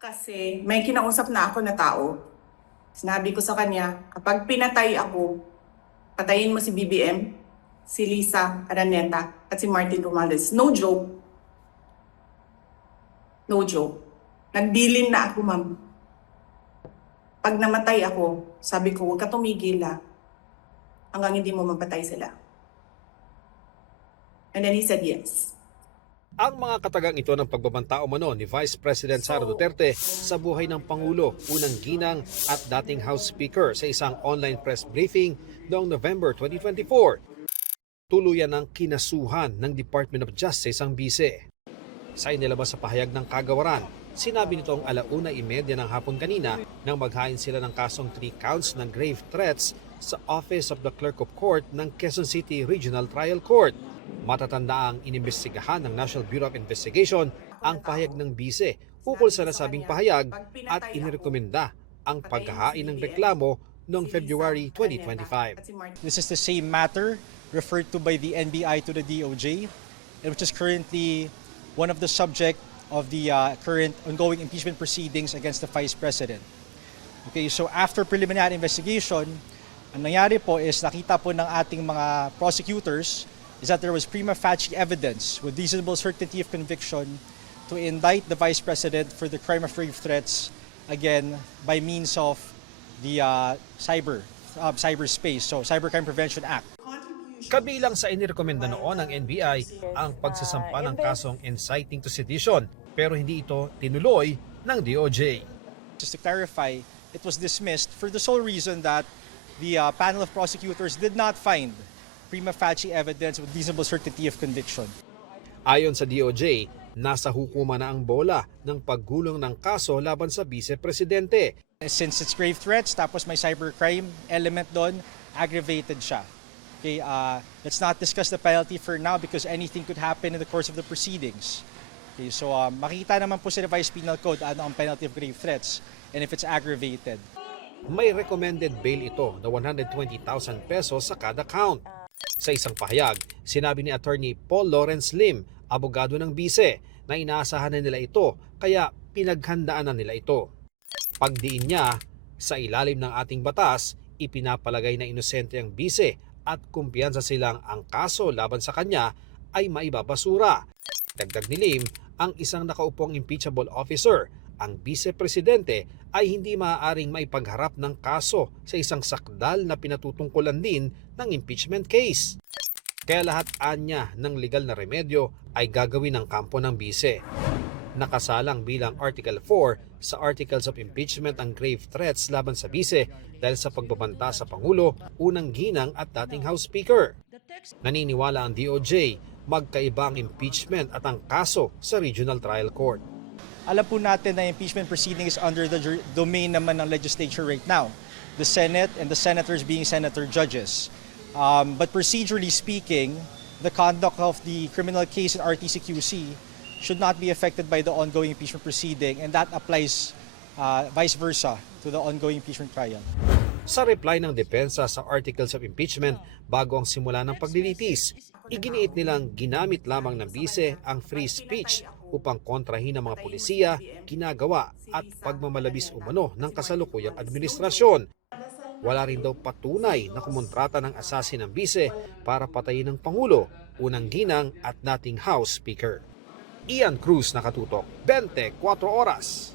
Kasi may kinausap na ako na tao. Sinabi ko sa kanya, kapag pinatay ako, patayin mo si BBM, si Lisa Araneta, at si Martin Romualdez. No joke. No joke. Nagbilin na ako, ma'am. Pag namatay ako, sabi ko, huwag ka tumigil hanggang hindi mo mapatay sila. And then he said yes. Ang mga katagang ito ng pagbabanta umano ni Vice President Sara Duterte sa buhay ng Pangulo, unang ginang at dating House Speaker sa isang online press briefing noong November 2024. Tuluyan ng kinasuhan ng Department of Justice ang bise. Sa inilabas sa pahayag ng kagawaran, sinabi nitong 1:30 ng hapon kanina nang maghain sila ng kasong 3 counts ng grave threats sa Office of the Clerk of Court ng Quezon City Regional Trial Court. Matatanda ang inimbestigahan ng National Bureau of Investigation ang pahayag ng bise ukol sa nasabing pahayag at inirekomenda ang paghahain ng reklamo noong February 2025. This is the same matter referred to by the NBI to the DOJ, which is currently one of the subject of the current ongoing impeachment proceedings against the Vice President. Okay, so after preliminary investigation, ang nangyari po is nakita po ng ating mga prosecutors is that there was prima facie evidence with reasonable certainty of conviction to indict the Vice President for the crime of grave threats, again, by means of the cyberspace, so Cybercrime Prevention Act. Kabilang sa inirekomenda noon ng NBI ang pagsasampa ng kasong inciting to sedition, pero hindi ito tinuloy ng DOJ. Just to clarify, it was dismissed for the sole reason that the panel of prosecutors did not find prima facie evidence with reasonable certainty of conviction. Ayon sa DOJ, nasa hukuman na ang bola ng paggulong ng kaso laban sa Vice-Presidente. Since it's grave threats, tapos may cybercrime element doon, aggravated siya. Okay, let's not discuss the penalty for now because anything could happen in the course of the proceedings. Okay, so makita naman po sa Revised Penal Code ano ang penalty of grave threats and if it's aggravated. May recommended bail ito na 120,000 pesos sa kada count. Sa isang pahayag, sinabi ni Attorney Paul Lawrence Lim, abogado ng bise, na inaasahan na nila ito kaya pinaghandaan na nila ito. Pagdiin niya, sa ilalim ng ating batas, ipinapalagay na inosente ang bise at kumpiyansa silang ang kaso laban sa kanya ay maibabasura. Dagdag ni Lim, ang isang nakaupong impeachable officer, ang Vice-Presidente, ay hindi maaaring maipagharap ng kaso sa isang sakdal na pinatutungkulan din ng impeachment case. Kaya lahat anya ng legal na remedyo ay gagawin ng kampo ng bise. Nakasalang bilang Article 4 sa Articles of Impeachment ang grave threats laban sa bise dahil sa pagbabanta sa Pangulo, unang ginang at dating House Speaker. Naniniwala ang DOJ, magkaiba ang impeachment at ang kaso sa Regional Trial Court. Alam po natin na impeachment proceedings under the domain naman ng legislature right now. The Senate and the senators being senator judges. But procedurally speaking, the conduct of the criminal case in RTCQC should not be affected by the ongoing impeachment proceeding, and that applies vice versa to the ongoing impeachment trial. Sa reply ng depensa sa Articles of Impeachment bago ang simula ng paglilitis, iginiit nilang ginamit lamang ng bise ang free speech upang kontrahin ang mga pulisiya, ginagawa at pagmamalabis umano ng kasalukuyang administrasyon. Wala rin daw patunay na kumontrata ng assassin ng bise para patayin ng Pangulo, unang ginang at dating House Speaker. Ian Cruz, nakatutok, 24 Oras.